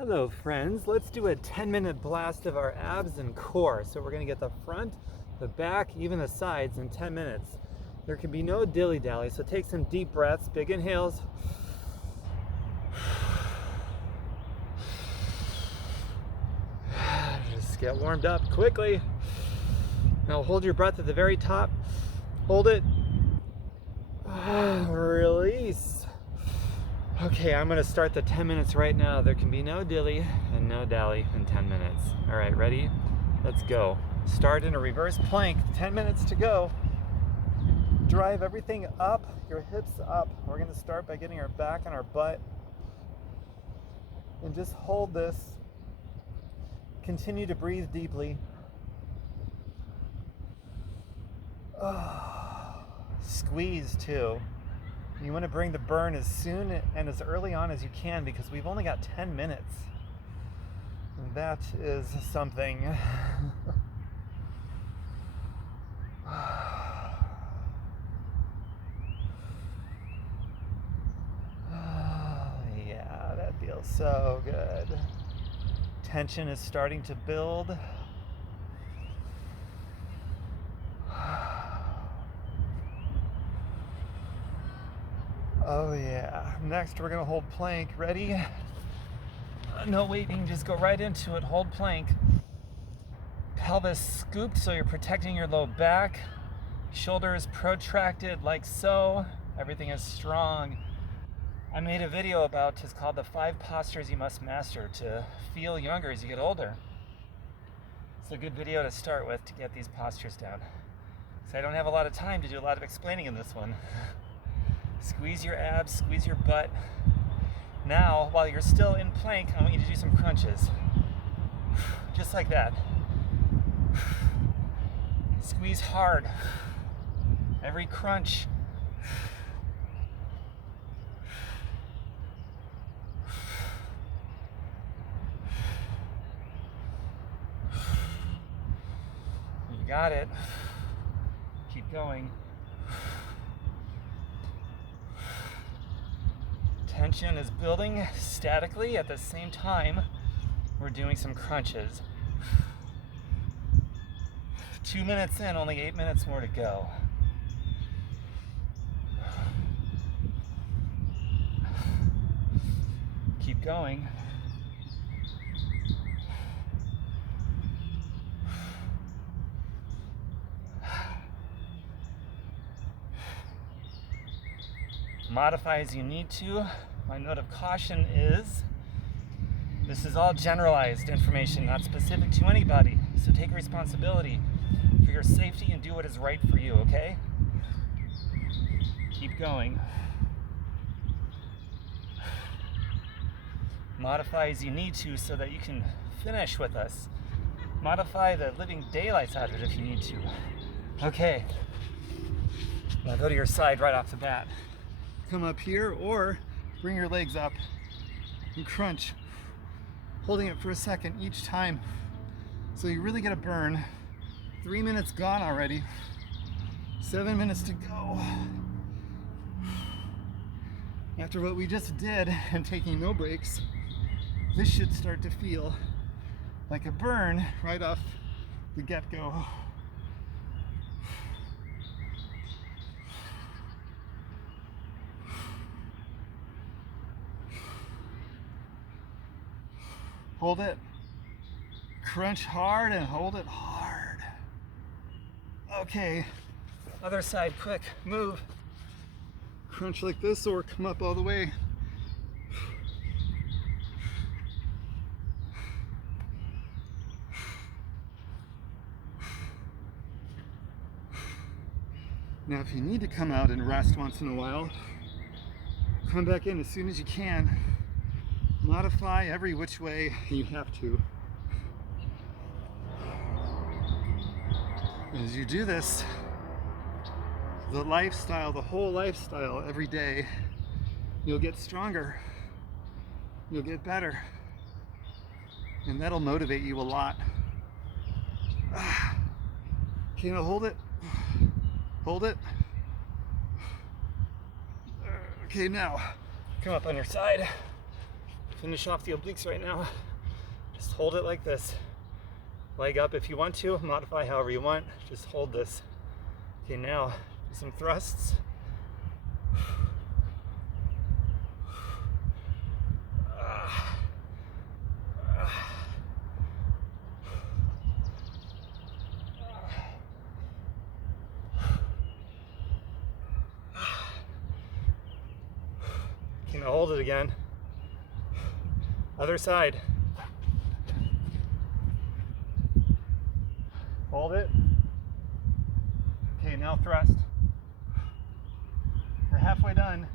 Hello friends, let's do a 10-minute blast of our abs and core. So we're going to get the front, the back, even the sides in 10 minutes. There can be no dilly-dally, so take some deep breaths, big inhales. Just get warmed up quickly. Now hold your breath at the very top. Hold it. Release. Okay, I'm gonna start the 10 minutes right now. There can be no dilly and no dally in 10 minutes. All right, ready? Let's go. Start in a reverse plank, 10 minutes to go. Drive everything up, your hips up. We're gonna start by getting our back on our butt. And just hold this. Continue to breathe deeply. Squeeze too. You want to bring the burn as soon and as early on as you can because we've only got 10 minutes. And that is something. Yeah, that feels so good. Tension is starting to build. Oh yeah. Next we're gonna hold plank. Ready? No waiting, just go right into it. Hold plank. Pelvis scooped so you're protecting your low back. Shoulders protracted like so. Everything is strong. I made a video about, it's called the 5 postures you must master to feel younger as you get older. It's a good video to start with to get these postures down. So I don't have a lot of time to do a lot of explaining in this one. Squeeze your abs, squeeze your butt. Now, while you're still in plank, I want you to do some crunches. Just like that. Squeeze hard. Every crunch. You got it. Keep going. Tension is building statically. At the same time, we're doing some crunches. 2 minutes in, only 8 minutes more to go. Keep going. Modify as you need to. My note of caution is this is all generalized information, not specific to anybody. So take responsibility for your safety and do what is right for you, okay? Keep going. Modify as you need to so that you can finish with us. Modify the living daylights out of it if you need to. Okay. Now go to your side right off the bat. Come up here or bring your legs up and crunch, holding it for a second each time so you really get a burn. 3 minutes gone already, 7 minutes to go. After what we just did and taking no breaks, this should start to feel like a burn right off the get-go. Hold it. Crunch hard and hold it hard. Okay. Other side, quick. Move. Crunch like this or come up all the way. Now, if you need to come out and rest once in a while, come back in as soon as you can. Modify every which way you have to. As you do this, the lifestyle, the whole lifestyle every day, you'll get stronger, you'll get better, and that'll motivate you a lot. Okay, now hold it. Hold it. Okay, now come up on your side. Finish off the obliques right now. Just hold it like this. Leg up if you want to, modify however you want. Just hold this. Okay, now do some thrusts. Okay, now hold it again. Other side. Hold it. Okay, now thrust. We're halfway done.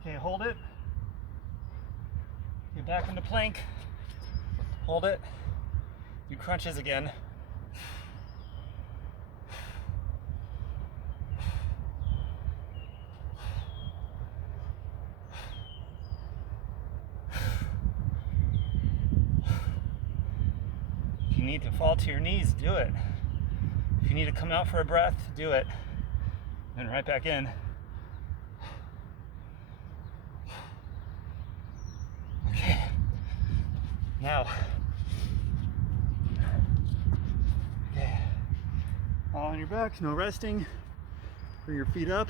Okay, hold it. Get back into plank. Hold it. Do crunches again. If you need to fall to your knees, do it. If you need to come out for a breath, do it. Then right back in. Okay. Now. Okay. All on your back, no resting. Bring your feet up.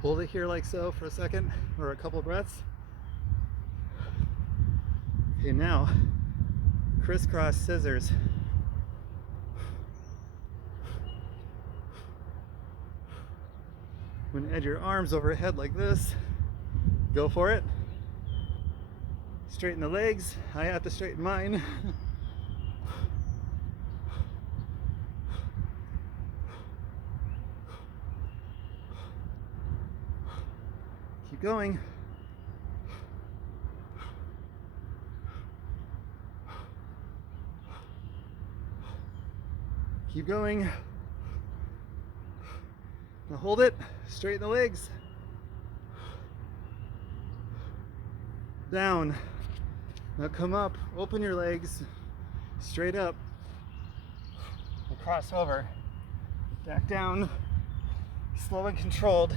Hold it here like so for a second or a couple breaths. Okay, now crisscross scissors. I'm going to edge your arms overhead like this. Go for it. Straighten the legs. I have to straighten mine. Keep going. Keep going. Now hold it. Straighten the legs. Down. Now come up. Open your legs. Straight up. And cross over. Back down. Slow and controlled.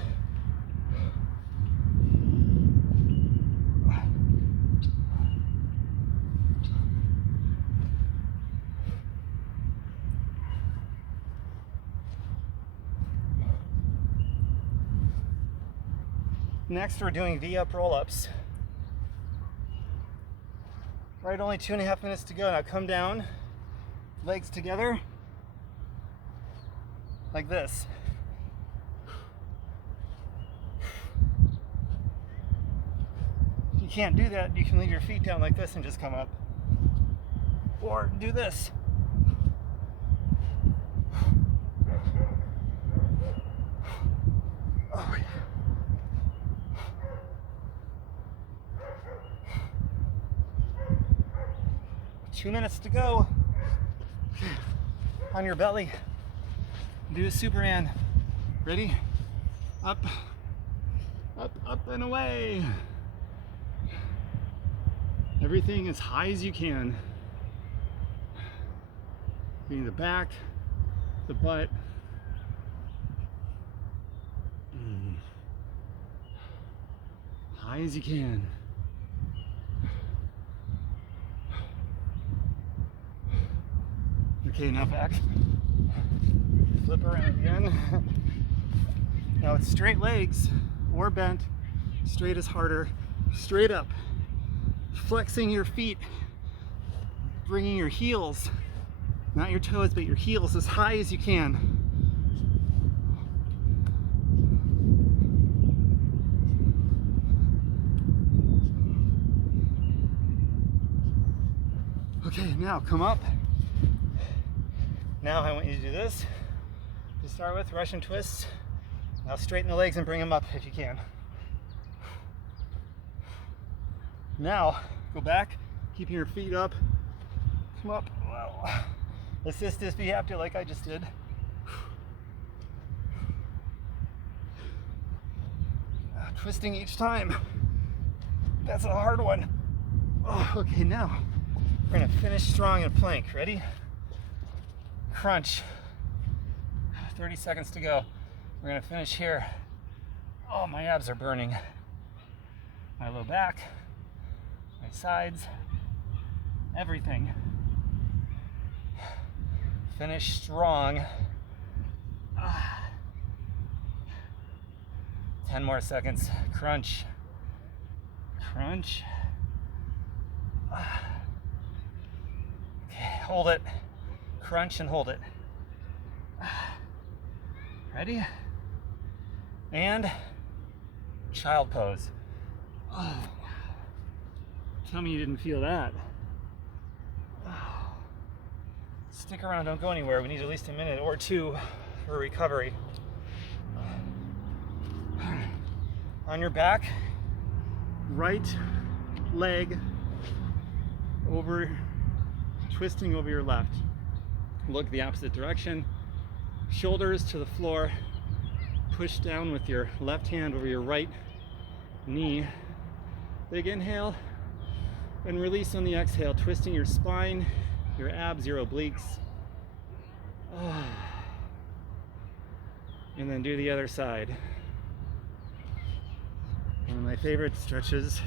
Next, we're doing V-up roll-ups. Right, only 2.5 minutes to go. Now come down, legs together, like this. If you can't do that, you can leave your feet down like this and just come up. Or do this. Oh, yeah. 2 minutes to go. On your belly. Do a Superman. Ready? Up, up, up and away. Everything as high as you can. Getting the back, the butt. High as you can. Okay, now back. Flip around again. Now it's straight legs or bent. Straight is harder. Straight up. Flexing your feet. Bringing your heels, not your toes, but your heels as high as you can. Okay, now come up. Now I want you to do this. To start with, Russian twists. Now straighten the legs and bring them up if you can. Now, go back, keeping your feet up. Come up. Wow. Assist if you have to, like I just did. twisting each time. That's a hard one. Oh, okay, now we're gonna finish strong in plank. Ready? Crunch. 30 seconds to go. We're gonna finish here. Oh, my abs are burning. My low back, my sides, everything. Finish strong. 10 more seconds. Crunch. Crunch. Okay, hold it. Crunch and hold it. Ready? And child pose. Oh, tell me you didn't feel that. Oh. Stick around, don't go anywhere. We need at least a minute or two for recovery. On your back, right leg over, twisting over your left. Look the opposite direction. Shoulders to the floor. Push down with your left hand over your right knee. Big inhale and release on the exhale, twisting your spine, your abs, your obliques. Oh. And then do the other side. One of my favorite stretches,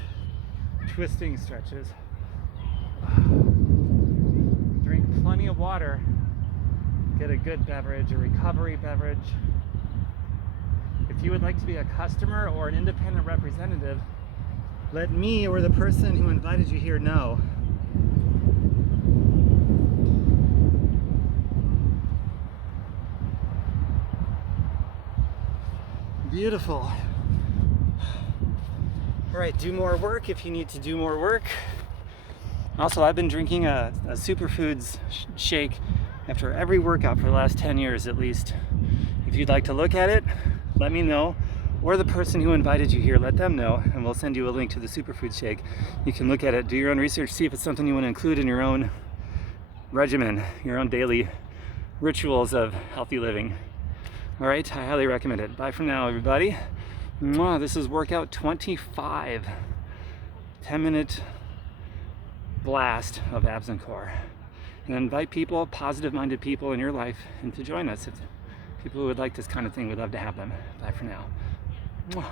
twisting stretches. Drink plenty of water. Get a good beverage, a recovery beverage. If you would like to be a customer or an independent representative, let me or the person who invited you here know. Beautiful. All right, do more work if you need to do more work. Also, I've been drinking a Superfoods shake after every workout for the last 10 years at least. If you'd like to look at it, let me know, or the person who invited you here, let them know, and we'll send you a link to the Superfood shake. You can look at it, do your own research, see if it's something you want to include in your own regimen, your own daily rituals of healthy living. All right, I highly recommend it. Bye for now, everybody. Mwah, this is workout 25. 10-minute blast of abs and core. And invite people, positive-minded people in your life, and to join us. If people who would like this kind of thing, we'd love to have them. Bye for now. Mwah.